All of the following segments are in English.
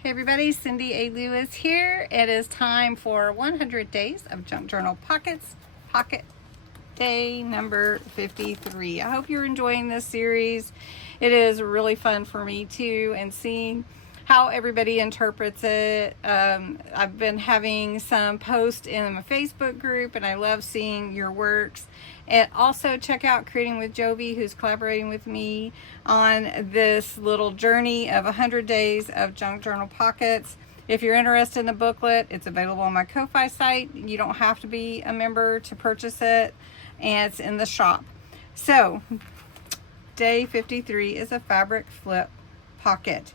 Hey everybody, Cindy A. Lewis here. It is time for 100 Days of Junk Journal Pockets, pocket day number 53. I hope you're enjoying this series. It is really fun for me too, and seeing how everybody interprets it. I've been having some posts in my Facebook group, and I love seeing your works. And also check out Creating with Jovi, who's collaborating with me on this little journey of 100 days of junk journal pockets. If you're interested in the booklet, it's available on my Ko-Fi site. You don't have to be a member to purchase it, and it's in the shop. So, day 53 is a fabric flip pocket.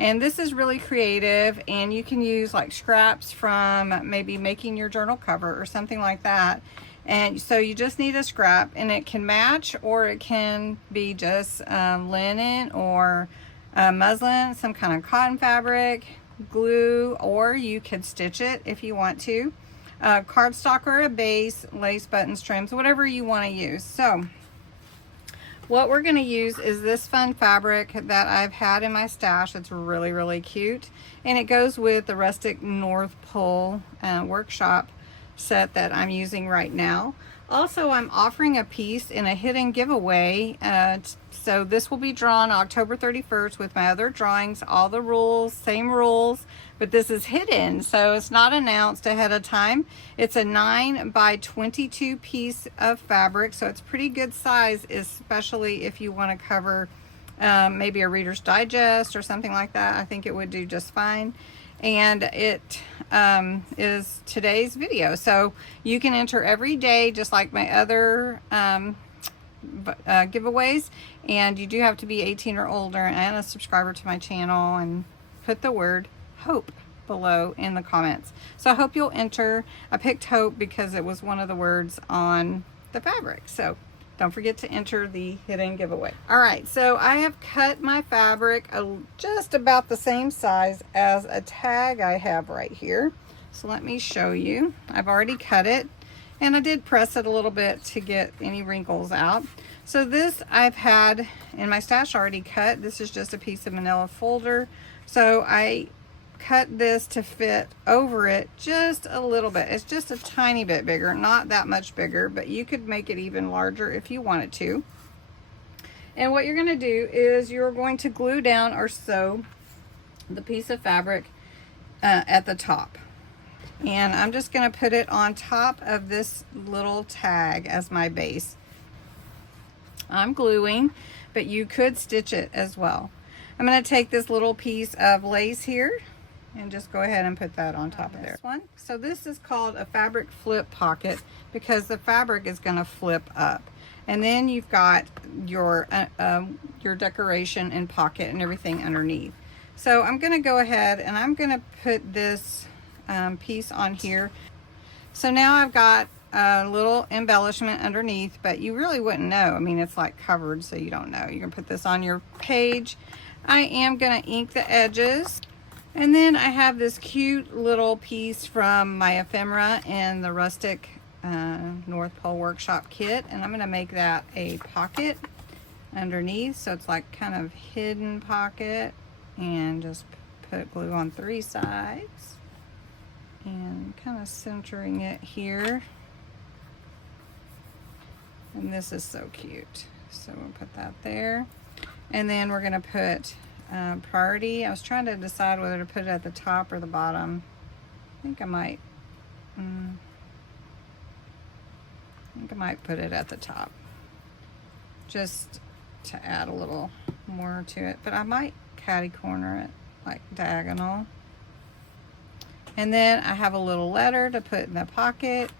And this is really creative, and you can use like scraps from maybe making your journal cover or something like that. And so you just need a scrap, and it can match, or it can be just linen or muslin, some kind of cotton fabric, glue, or you could stitch it if you want to. Cardstock or a base, lace, buttons, trims, whatever you want to use. So what we're going to use is this fun fabric that I've had in my stash. It's really, really cute. And it goes with the Rustic North Pole workshop set that I'm using right now. Also, I'm offering a piece in a hidden giveaway. So this will be drawn October 31st with my other drawings. All the rules, same rules, but this is hidden, so it's not announced ahead of time. It's a 9 by 22 piece of fabric, so it's pretty good size, especially if you want to cover maybe a Reader's Digest or something like that. I think it would do just fine. And it is today's video, so you can enter every day just like my other giveaways, and you do have to be 18 or older and a subscriber to my channel, and put the word hope below in the comments. So I hope you'll enter. I picked hope because it was one of the words on the fabric, so don't forget to enter the hidden giveaway. All right, so I have cut my fabric just about the same size as a tag I have right here. So let me show you. I've already cut it, and I did press it a little bit to get any wrinkles out. So this I've had in my stash already cut. This is just a piece of manila folder. So I cut this to fit over it just a little bit. It's just a tiny bit bigger, not that much bigger, but you could make it even larger if you wanted to. And what you're going to do is you're going to glue down or sew the piece of fabric at the top. And I'm just going to put it on top of this little tag as my base. I'm gluing, but you could stitch it as well. I'm going to take this little piece of lace here and just go ahead and put that on top of there. So this is called a fabric flip pocket because the fabric is going to flip up. And then you've got your decoration and pocket and everything underneath. So I'm going to go ahead and I'm going to put this piece on here. So now I've got a little embellishment underneath, but you really wouldn't know. I mean, it's like covered, so you don't know. You're going to put this on your page. I am going to ink the edges. And then I have this cute little piece from my ephemera in the Rustic North Pole Workshop kit, and I'm going to make that a pocket underneath, so it's like kind of hidden pocket, and just put glue on 3 sides and kind of centering it here. And this is so cute, so we'll put that there. And then we're going to put priority. I was trying to decide whether to put it at the top or the bottom. I think I might put it at the top just to add a little more to it, but I might catty corner it like diagonal. And then I have a little letter to put in the pocket,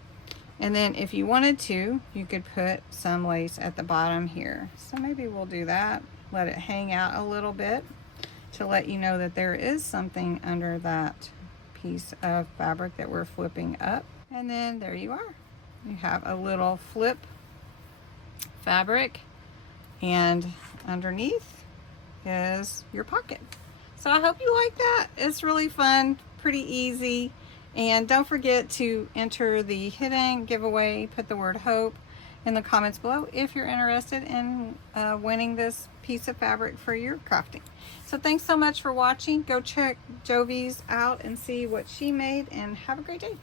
and then if you wanted to, you could put some lace at the bottom here. So maybe we'll do that, let it hang out a little bit to let you know that there is something under that piece of fabric that we're flipping up. And then there you are. You have a little flip fabric, and underneath is your pocket. So I hope you like that. It's really fun, pretty easy. And don't forget to enter the hidden giveaway, put the word hope, in the comments below if you're interested in winning this piece of fabric for your crafting. So thanks so much for watching. Go check Jovi's out and see what she made, and have a great day.